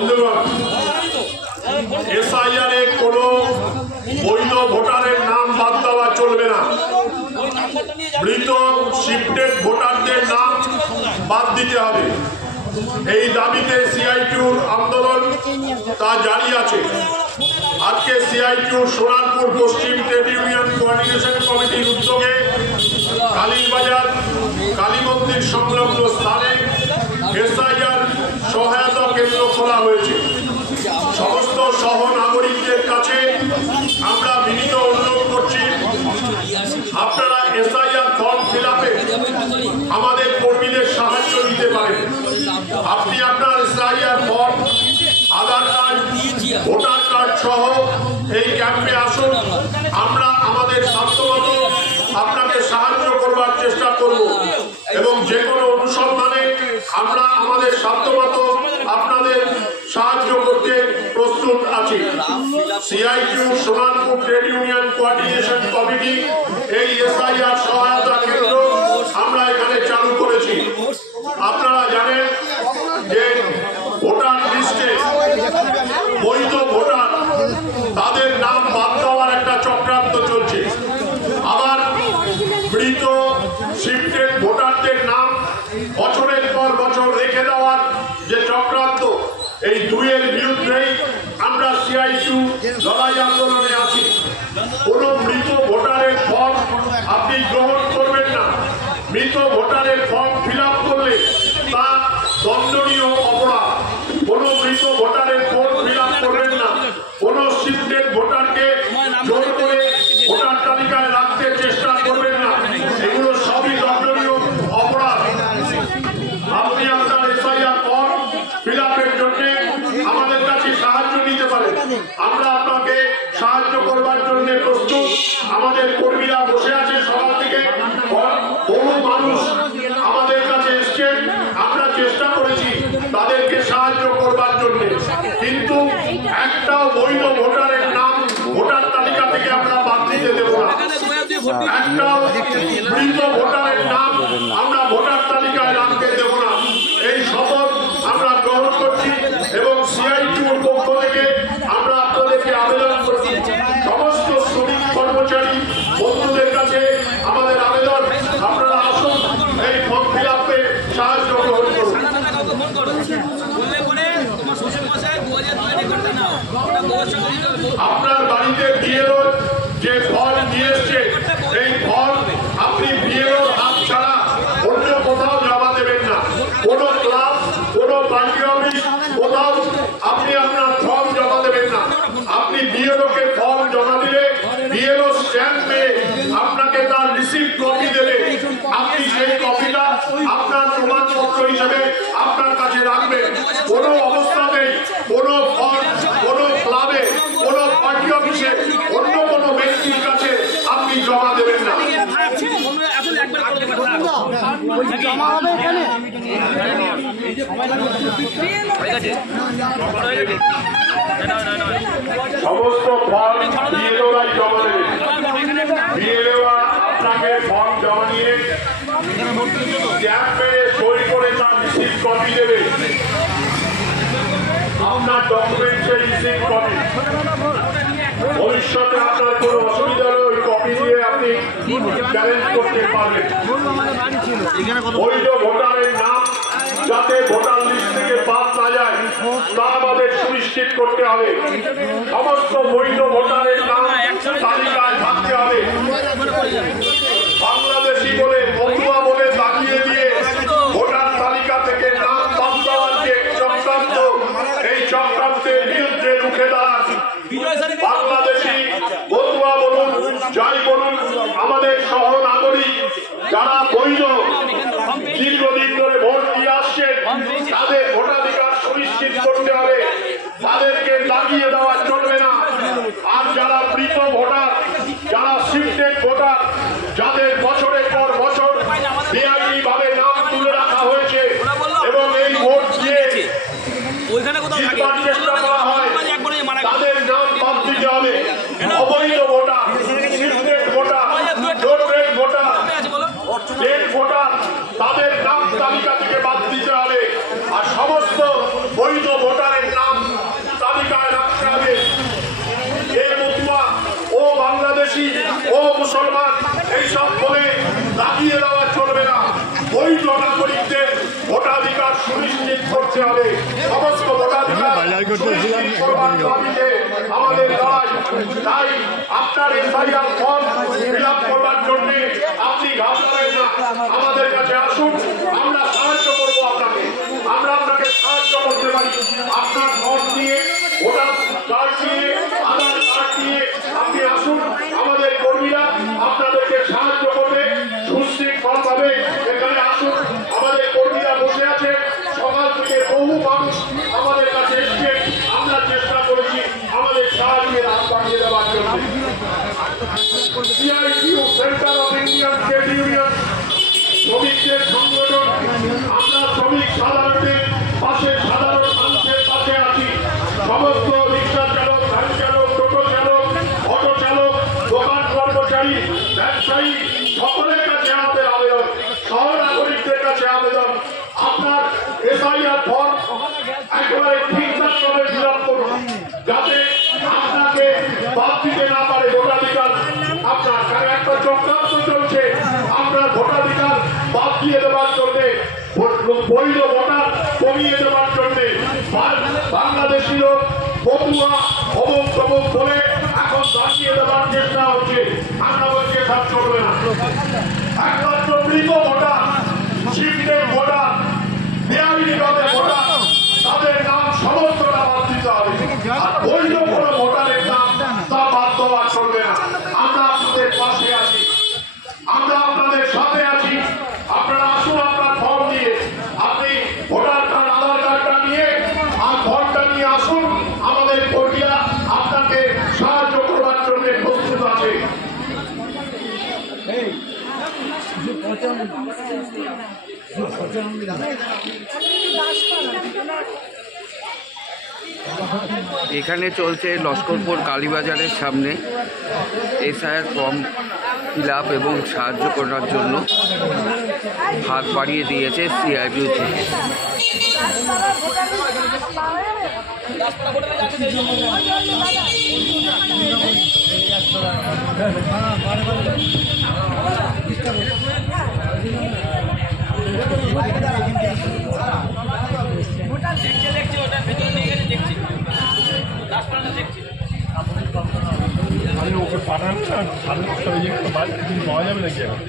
বন্ধুগণ, এসআইআর এ কোনো বৈধ ভোটারের নাম বাদ দেওয়া চলবে না। মৃত শিফটেড ভোটারদের নাম বাদ দিতে হবে। এই দাবিতে সিআইটিউর আন্দোলন তা জারি আছে। আজকে সিআইটিউর সোনারপুর পশ্চিম ট্রেড ইউনিয়ন কোঅর্ডিনেশন কমিটির উদ্যোগে কালীবাজার কালী মন্দির সংলগ্ন স্থানে এসআইআর সহায়তা কেন্দ্র খোলা হয়েছে। সমস্ত সহ নাগরিকদের কাছে আমরা বিনীত অনুরোধ করছি, আপনারা এসআইআর ফর্ম ফিল আপে আমাদের কর্মীদের সাহায্য নিতে পারেন। আপনি আপনার এসআইআর ফর্ম, আধার কার্ড, ভোটার কার্ড সহ এই ক্যাম্পে আসুন। আমরা আমাদের সাধ্যমতো আপনাকে সাহায্য করবার চেষ্টা করব এবং যে কোনো অনুসন্ধানে আমরা আমাদের সাধ্যমতো আপনাদের সাহায্য করতে প্রস্তুত আছি। CITU Sonarpur trade union coordination committee এই এসআইআর সহায়তা কেন্দ্র আমরা এখানে চালু করেছি। আপনারা জানেন যে ভোটার লিস্টে বৈধ ভোটার তাদের নাম বাদ দেওয়ার একটা চক্রান্ত চলছে। আবার মৃত শিফটেড ভোটারদের নাম বছরের পর বছর রেখে দেওয়ার যে চক্রান্ত, এই দুইয়ের বিরুদ্ধেই আমরা সিআইটিউ লড়াই আন্দোলনে আছি। কোন মৃত ভোটারের ফর্ম আপনি গ্রহণ করবেন না। মৃত ভোটারের ফর্ম ফিল আপ করলে তা দণ্ডনীয় অপরাধ। কোন মৃত ভোটারের ফর্ম ফিল আপ করবেন না। কোন শিফটেড ভোটারকে জোর করে ভোটার তালিকায় রাখতে চেষ্টা করবেন না। এগুলো সবই দণ্ডনীয় অপরাধ। আপনি আপনার এসআইআর ফর্ম ফিল আপের জন্য আমাদের কাছে সাহায্য নিতে পারেন। আমরা আপনাকে সাহায্য করবার জন্য প্রস্তুত। আমাদের কর্মীরা বসে আছে সকাল থেকে, বহু মানুষ আমাদের কাছে এসছেন। আমরা চেষ্টা করেছি তাদেরকে সাহায্য করবার জন্য, কিন্তু একটা বৈধ ভোটারের নাম ভোটার তালিকা থেকে আমরা বাদ দিতে দেব না। একটা মৃত ভোটারের নাম আমরা ভোটার তালিকায় রাখতে দেব না। এই শপথ আমরা গ্রহণ করছি এবং সিআইটিউর পক্ষ থেকে আমরা আপনাদেরকে আবেদন করছি, সমস্ত শ্রমিক কর্মচারী বন্ধুদের কাছে আমাদের আবেদন, আপনারা আসুন এই ফর্ম ফিল আপে সাহায্য গ্রহণ করুন। আপনার বাড়িতে বিএলও যে ফর্ম নিয়ে এসছে, এই ফর্ম আপনি বিএলও হাত ছাড়া অন্য কোথাও জমা দেবেন না। কোনো ক্লাব, কোনো পার্টি অফিস, কোথাও আপনি আপনার ফর্ম জমা দেবেন না। আপনি বিএলও কে ফর্ম জমা দিলে বিএলও স্ট্যাম্প পেয়ে আপনাকে তার রিসিপ্ট কপি দেবে। আপনি সেই কপিটা আপনার প্রমাণপত্র হিসেবে আপনার কাছে রাখবেন। কোনো অবস্থাতেই কোনো ফর্ম কোনো ক্লাবে, কোনো পার্টি অফিসে, অন্য কোনো ব্যক্তির কাছে আপনি জমা দেবেন না। সমস্ত ফর্ম বিএলওরাই জমা দেবেন। বিএলওরা আপনাকে ফর্ম জমা নিয়ে স্ট্যাম্পে সই করে তার রিসিপ্ট কপি দেবে। আপনার ডকুমেন্টসে রিসিপ্ট কপি। ভবিষ্যতে আপনার কোনো অসুবিধা হলে ওই কপি দিয়ে আপনি চ্যালেঞ্জ করতে পারবেন। বৈধ ভোটারের নাম যাতে ভোটার লিস্ট থেকে বাদ না যায় তা আমাদের সুনিশ্চিত করতে হবে। সমস্ত বৈধ ভোটারের নাম তালিকায় থাকতে হবে। বাংলাদেশি বলে, বন্ধুয়া বলে দাগিয়ে দিয়ে ভোটার তালিকা থেকে নাম বাদ দেওয়ার যে চক্রান্ত, এই চক্রান্তের বিরুদ্ধে রুখে দাঁড়ান। বাংলাদেশি বন্ধুয়া বলুন, যাই বলুন, আমাদের সহ নাগরিক যারা বৈধ দীর্ঘদিন ধরে ভোট দিয়ে আসছেন, তাদের ভোটাধিকার সুনিশ্চিত করতে হবে। তাদেরকে দাগিয়ে দেওয়া চলবে না। আর যারা মৃত ভোটার, যারা শিফটেড ভোটার, যাদের বছরের পর বছর বেআইনি ভাবে নাম তুলে রাখা হয়েছে এবং এই ভোট দিয়ে জিতবার চেষ্টা করা হয়, তাদের নাম বাদ দিতে হবে। অবৈধ voter, shifted voter, doorbell voter, dead voter, তাদের নাম তালিকা থেকে বাদ দিতে হবে। আর সমস্ত বৈধ ভোটারের নাম সুনিশ্চিত করতে হবে। সমস্ত ভোটাধিকার সুনিশ্চিত করবার দাবিতে আমাদের লড়াই। তাই আপনার এসআইআর ফর্ম ফিল আপ করবার জন্য আপনি ঘাবড়াবেন না, আমাদের কাছে আসুন, আমরা সাহায্য করবো আপনাকে। আমরা আপনাকে সাহায্য করতে পারি। আপনার ফর্ম নিয়ে, ভোটার কার্ড নিয়ে, আধার কার্ড নিয়ে আপনি আসুন, আমাদের কর্মীরা আপনাদেরকে সাহায্য করবে সুশৃঙ্খলভাবে। এখানে আসুন, আমাদের কর্মীরা বসে আছে, সকাল থেকে বহু মানুষ আমাদের কাছে এসছে। আমরা চেষ্টা করেছি আমাদের সাহায্যের হাত বাড়িয়ে দেওয়ার জন্য। CITU centre of Indian trade union শ্রমিকদের সংগঠন, আমরা শ্রমিক সাধারণের পাশে, সাধারণ মানুষের পাশে আছি। সমস্ত রিক্সা চালক, ভ্যান চালক, টোটো চালক, অটো চালক, দোকান কর্মচারী, ব্যবসায়ী সকলের কাছে আমাদের আবেদন, সহনাগরিকদের কাছে আবেদন, আপনার এসআইআর ফর্ম একেবারে ঠিকঠাক ভাবে ফিল আপ করুন, যাতে আপনাকে বাদ দিতে না পারে ভোটাধিকার। আপনার একটা চক্রান্ত চলছে আপনার ভোটাধিকার বাদ দিয়ে দেওয়ার জন্যে, বৈধ ভোটার কমিয়ে দেওয়ার জন্যে। বাংলাদেশি লোক পটুয়া অমুক তমুক বলে এখন বাঁচিয়ে দেওয়ার চেষ্টা হচ্ছে। আমরা বলছি সব চলবে না। একমাত্র মৃত ভোটার, শিফটেড ভোটার, বেআইনিভাবে ভোটার, তাদের নাম সমস্তটা বাদ দিতে হবে। আর বৈধ কোনো ভোটারের নাম তা বাদ দেওয়া চলবে না। আমরা আপনাদের পাশে আছি, আমরা আপনাদের সাথে আছি। আপনারা আসুন, আপনার ফর্ম নিয়ে, আপনি ভোটার কার্ড, আধার কার্ডটা নিয়ে আর ফর্মটা নিয়ে আসুন। আমাদের কর্মীরা আপনাকে সাহায্য করবার জন্য প্রস্তুত আছে। এখানে চলছে লস্করপুর কালীবাজারের সামনে এসআইআর ফর্ম ফিল আপ এবং সাহায্য করার জন্য হাত বাড়িয়ে দিয়েছে CITU থেকে। ওকে পাঠান না, 9:30 হয়ে যাবে, বাড়ি কিছু পাওয়া যাবে নাকি এখন?